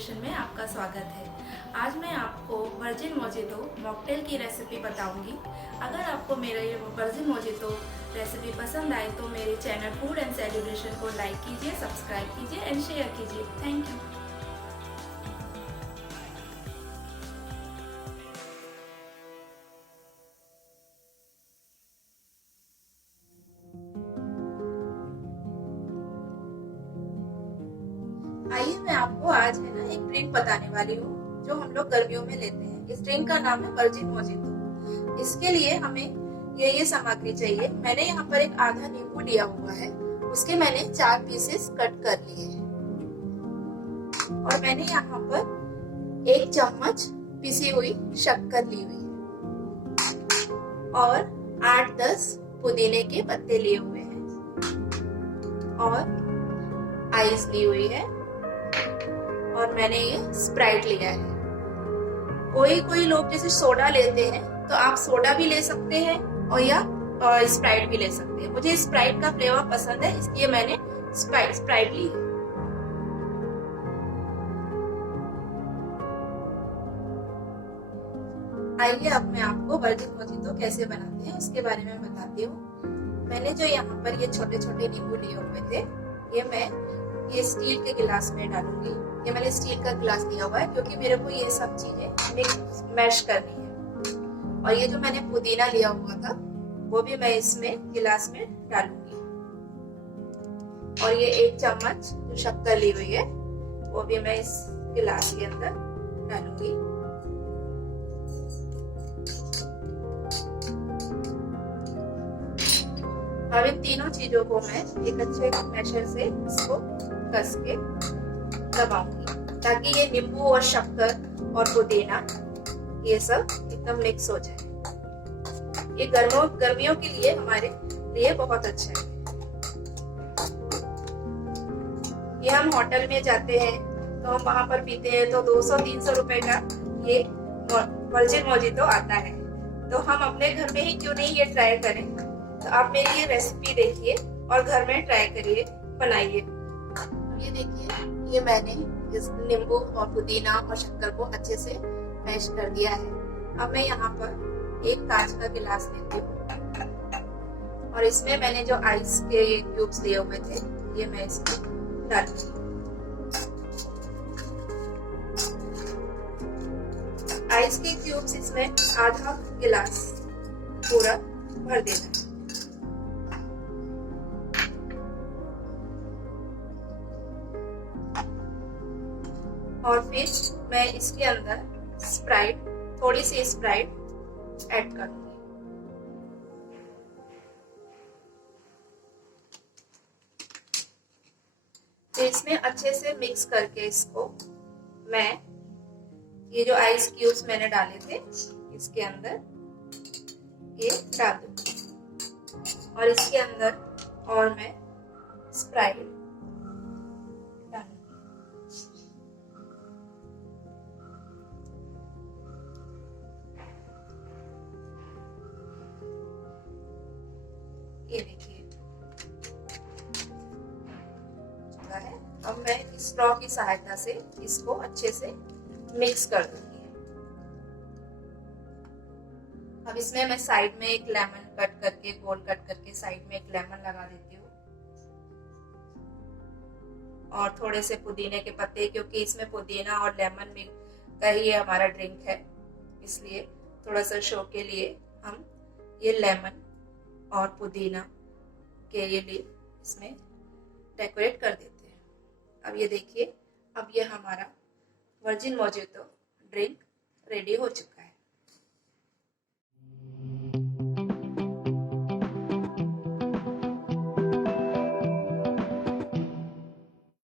Celebration में आपका स्वागत है। आज मैं आपको वर्जिन मोजितो मॉकटेल की रेसिपी बताऊंगी। अगर आपको मेरा ये वर्जिन मोजितो रेसिपी पसंद आए तो मेरे चैनल फूड एंड सेलिब्रेशन को लाइक कीजिए, सब्सक्राइब कीजिए एंड शेयर कीजिए। Thank you. आइए मैं आपको आज है ना एक ड्रिंक बताने वाली हूँ जो हम लोग गर्मियों में लेते हैं। इस ड्रिंक का नाम है वर्जिन मोजितो। इसके लिए हमें ये सामग्री चाहिए। मैंने यहाँ पर एक आधा नींबू लिया हुआ है, उसके मैंने 4 पीसेस कट कर लिए हैं। और मैंने यहाँ पर 1 चम्मच पिसी हुई शक्कर ली हुई है और 8-10 पुदीने के पत्ते लिए हुए हैं और आइस ली हुई है और मैंने ये स्प्राइट लिया है। कोई लोग जैसे सोडा लेते हैं तो आप सोडा भी ले सकते हैं और या स्प्राइट भी ले सकते हैं। मुझे स्प्राइट का फ्लेवर पसंद है, इसलिए मैंने स्प्राइट ली है। आइए अब मैं आपको वर्जिन मोजितो कैसे बनाते हैं उसके बारे में बताती हूँ। मैंने जो यहाँ पर ये छोटे छोटे नींबू लिए हुए थे, ये स्टील के गिलास में डालूंगी। ये मैंने स्टील का गिलास लिया हुआ है क्योंकि मेरे को ये सब चीजें मैश करनी है। और ये जो मैंने पुदीना लिया हुआ था वो भी मैं इसमें गिलास में डालूंगी। और ये 1 चम्मच जो शक्कर ली हुई है वो भी मैं इस गिलास के अंदर डालूंगी। अब इन तीनों चीजों को मैं एक अच्छे मैशर से इसको कस के दबाऊंगी ताकि ये नींबू और शक्कर और पुदीना ये सब एकदम मिक्स हो जाए। ये गर्मियों के लिए हमारे लिए बहुत अच्छा है। ये हम होटल में जाते हैं तो हम वहां पर पीते हैं तो 200-300 रुपए का ये वर्जिन मोजितो आता है। तो हम अपने घर में ही क्यों नहीं ये ट्राई करें। तो आप मेरी ये रेसिपी देखिए और घर में ट्राई करिए, बनाइए। ये देखिए, ये मैंने इस नींबू और पुदीना और शक्कर को अच्छे से मैश कर दिया है। अब मैं यहाँ पर एक कांच का गिलास लेती हूँ और इसमें मैंने जो आइस के क्यूब्स लिए हुए थे ये मैं इसमें डालूंगी। आइस के क्यूब्स इसमें आधा गिलास पूरा भर देना है। और फिर मैं इसके अंदर थोड़ी सी स्प्राइट ऐड करूंगी। तो इसमें अच्छे से मिक्स करके इसको मैं ये जो आइस क्यूब्स मैंने डाले थे इसके अंदर ये डाल दूंगी और इसके अंदर और मैं स्प्राइट ये देखिए चुका है। अब मैं स्ट्रॉ की सहायता से इसको अच्छे से मिक्स कर दूंगी। अब इसमें मैं साइड में एक लेमन गोल कट करके साइड में एक लेमन लगा देती हूँ और थोड़े से पुदीने के पत्ते, क्योंकि इसमें पुदीना और लेमन का ही हमारा ड्रिंक है, इसलिए थोड़ा सा शो के लिए हम ये लेमन और पुदीना के लिए इसमें डेकोरेट कर देते हैं। अब ये देखिए, अब ये हमारा वर्जिन मोजितो ड्रिंक रेडी हो चुका है।